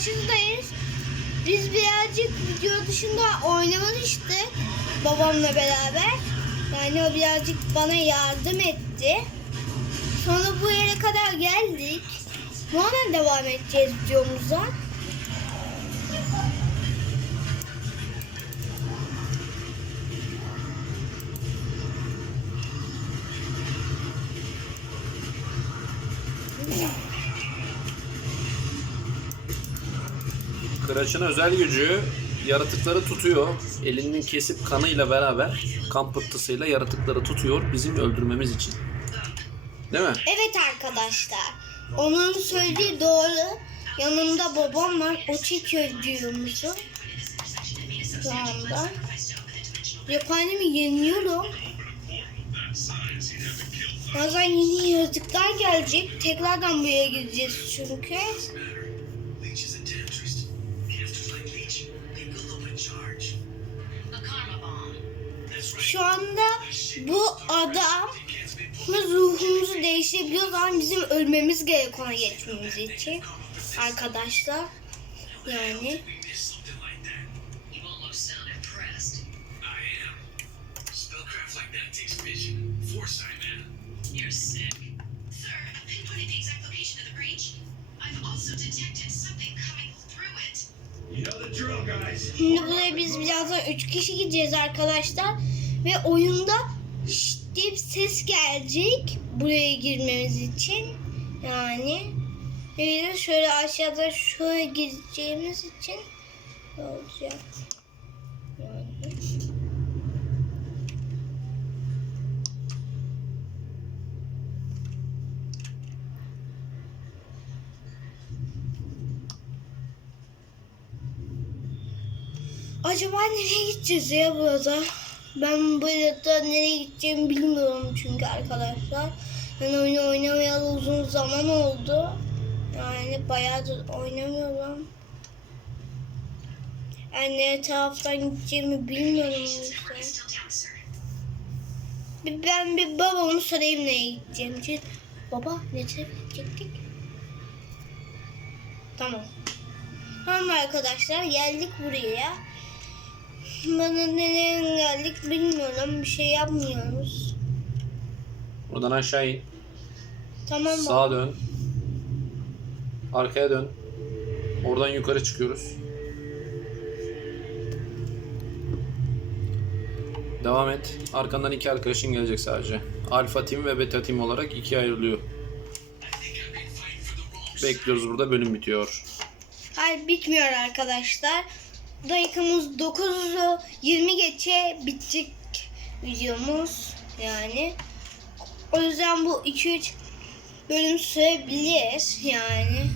karşınızdayız. Biz birazcık video dışında oynamıştık babamla beraber. Yani o birazcık bana yardım etti. Sonra bu yere kadar geldik. Sonra devam edeceğiz videomuza. Kıraç'ın özel gücü yaratıkları tutuyor. Elinin kesip kanıyla beraber kan pıhtısıyla yaratıkları tutuyor bizim öldürmemiz için. Değil mi? Evet arkadaşlar. Onun söylediği doğru. Yanımda babam var. O çekiyor videomuzu. Şu anda. Yapanimi yeniyorum. Bazen yeni yaratıklar gelecek. Tekrardan buraya gideceğiz çünkü. Şu anda bu adam ruhumuzu değiştirebiliyor ama bizim ölmemiz gerek ona geçmemiz için. Arkadaşlar. Yani. Şimdi buraya biz birazdan 3 kişi gideceğiz arkadaşlar. Ve oyunda şşt ses gelecek buraya girmemiz için. Yani böyle şöyle aşağıda şöyle gireceğimiz için olacak. Yani. Acaba nereye gideceğiz ya burada? Ben burada nereye gideceğimi bilmiyorum çünkü arkadaşlar. Ben oyunu oynamayalı uzun zaman oldu. Yani bayağıdır oynamıyorum. Yani ne taraftan gideceğimi bilmiyorum o Ben bir babamı sorayım nereye gideceğim için. Baba ne tarafa gidecektik? Tamam. Tamam arkadaşlar geldik buraya. Bana nereye geldik bilmiyorum. Bir şey yapmıyoruz. Buradan aşağı in. Tamam. Sağa dön. Arkaya dön. Oradan yukarı çıkıyoruz. Devam et. Arkandan iki arkadaşın gelecek sadece. Alfa team ve beta team olarak ikiye ayrılıyor. Bekliyoruz burada bölüm bitiyor. Hayır bitmiyor arkadaşlar. Dakikamız 9'u 20 geçe bitecek videomuz yani. O yüzden bu 2-3 bölüm sürebilir yani.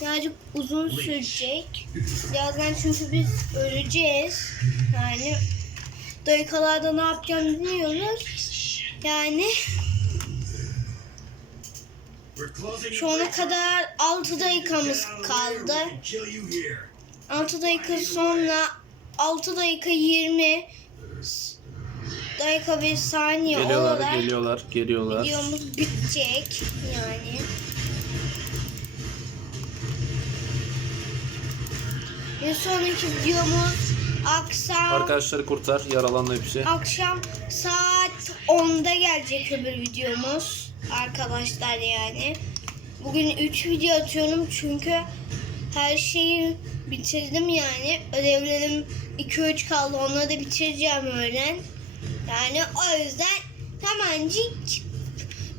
Birazcık uzun sürecek. Birazdan çünkü biz öleceğiz. Yani dakikalarda ne yapacağımızı bilmiyoruz. Yani şu ana kadar 6 dakikamız kaldı. Kill you here. 6 dakika sonra 6 dakika 20 dakika bir saniye Geliyorlar, olarak geliyorlar, geliyorlar. videomuz bitecek yani. Bir sonraki videomuz akşam Arkadaşları kurtar, yaralandı hepsi. akşam saat 10'da gelecek öbür videomuz arkadaşlar yani. Bugün 3 video atıyorum çünkü her şeyi bitirdim yani. Ödevlerim 2-3 kaldı onları da bitireceğim öğlen. Yani o yüzden hemencik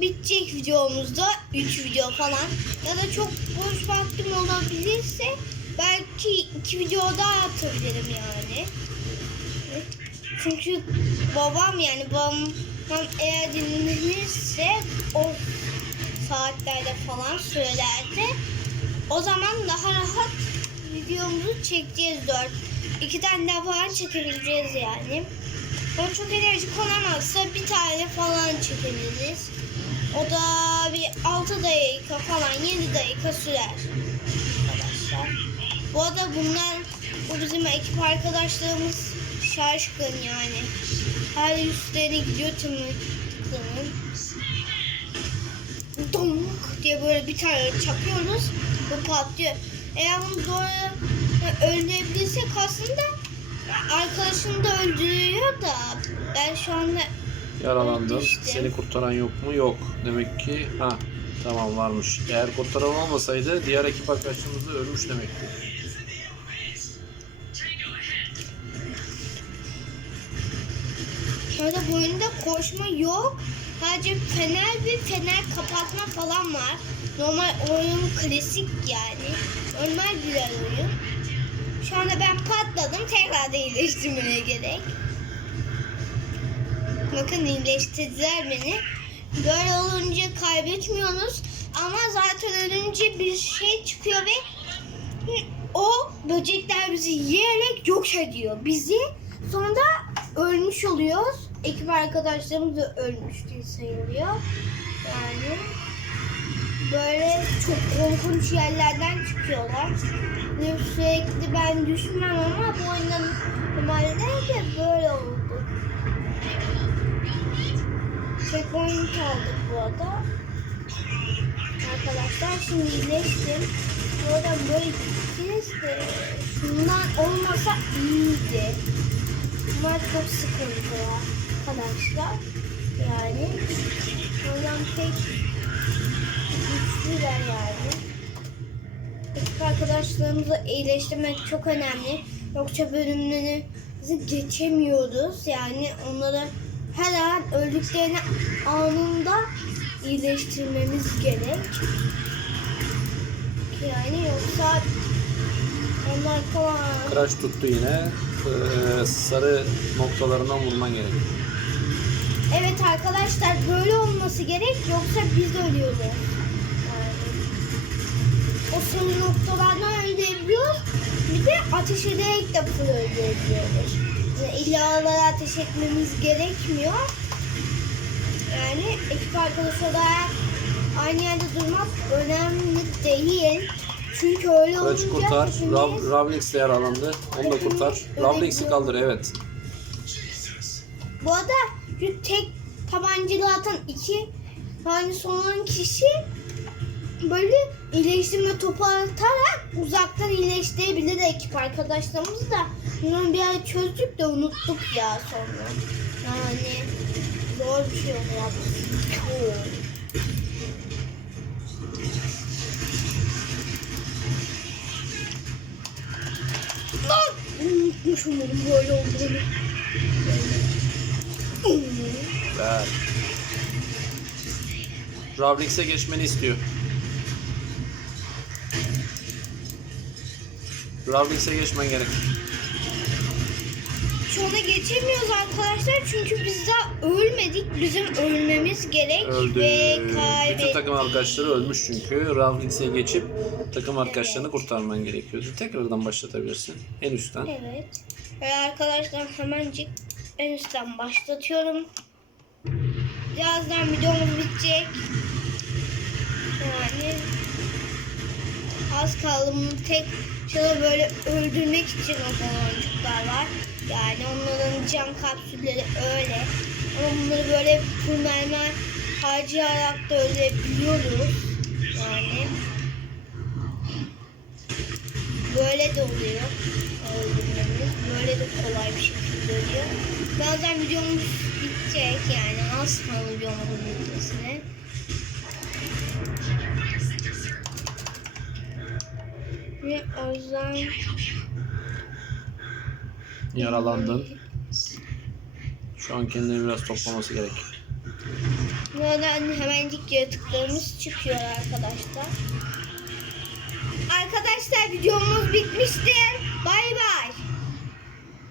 bitecek videomuzda 3 video falan. Ya da çok boş vaktim olabilirse belki 2 video daha atabilirim yani. Çünkü babam yani babam eğer dinlenirse o saatlerde falan söylerdi. O zaman daha rahat videomuzu çekeceğiz dört. İki tane daha falan çekebileceğiz yani. O çok enerji konamazsa bir tane falan çekebiliriz. O da bir 6 dakika falan 7 dakika sürer. Arkadaşlar. Bu arada bunlar bu bizim ekip arkadaşlarımız şaşkın yani. Her üstlerine gidiyor tırmıklarının. Donk diye böyle bir tane çakıyoruz. Bu patlıyor. Eğer bunu doğru öldürebilirsek aslında arkadaşını da öldürüyor da ben şu anda Yaralandın. İşte. Seni kurtaran yok mu? Yok. Demek ki ha tamam varmış. Eğer kurtaran olmasaydı diğer ekip arkadaşımız da ölmüş demekti. Şöyle bu oyunda koşma yok. Sadece fener ve fener kapatma falan var. Normal oyun klasik yani. Normal bir oyun. Şu anda ben patladım. Tekrar da iyileştirmeye gerek. Bakın iyileştirdiler beni. Böyle olunca kaybetmiyorsunuz. Ama zaten ölünce bir şey çıkıyor ve o böcekler bizi yiyerek yok ediyor. Bizi sonra ölmüş oluyoruz. Ekip arkadaşlarımız da ölmüş diye sayılıyor. Yani böyle çok korkunç yerlerden çıkıyorlar. Ve sürekli ben düşmem ama bu oyunun normalde de böyle oldu. Checkpoint aldık bu arada. Arkadaşlar şimdi iyileştim. Buradan böyle gideceğiz de şundan olmasa iyiydi. Bunlar çok sıkıntı arkadaşlar. Yani oradan pek güçlüler yani. Ekip arkadaşlarımızı iyileştirmek çok önemli. Yoksa bölümlerimizi geçemiyoruz. Yani onları her an öldüklerini anında iyileştirmemiz gerek. Yani yoksa onlar falan Crash tuttu yine. Ee, sarı noktalarından vurman gerek. Evet arkadaşlar böyle olması gerek yoksa biz ölüyoruz. Ateş ederek de full öldürebiliyoruz. Yani illa onlara ateş etmemiz gerekmiyor. Yani ekip arkadaş olarak aynı yerde durmak önemli değil. Çünkü öyle olunca Crash kurtar. hepimiz- Rav, Ravlix de yaralandı. Onu da kurtar. Ravlix'i kaldır evet. Bu arada şu tek tabancalı atan iki yani son kişi böyle iyileştirme topu atarak uzaktan iyileştirebilir ekip arkadaşlarımız da. Bunu bir ara çözdük de unuttuk ya sonra. Yani zor bir şey oldu. Lan! Unutmuşum onun böyle olduğunu. Ver. Ravlix'e geçmeni istiyor. Ravlix'e geçmen gerek. Şu anda geçemiyoruz arkadaşlar çünkü biz daha ölmedik. Bizim ölmemiz gerek Öldü. ve Bütün kaybettik. takım arkadaşları ölmüş çünkü. Ravlix'e geçip takım arkadaşlarını kurtarman gerekiyordu. Tekrardan başlatabilirsin. En üstten. Evet. Ve arkadaşlar hemencik en üstten başlatıyorum. Birazdan videomuz bitecek. Az kaldı. Bunu tek şöyle böyle öldürmek için o baloncuklar var. Yani onların cam kapsülleri öyle. Ama bunları böyle full mermer harcayarak da ölebiliyoruz. Yani böyle de oluyor öldürmemiz. Böyle de kolay bir şekilde oluyor. Bazen videomuz bitecek yani az kaldı videomuzun bitmesine. Yüzden Yaralandın. Şu an kendini biraz toplaması gerek. Buradan hemencik yaratıklarımız çıkıyor arkadaşlar. Arkadaşlar videomuz bitmiştir. Bay bay.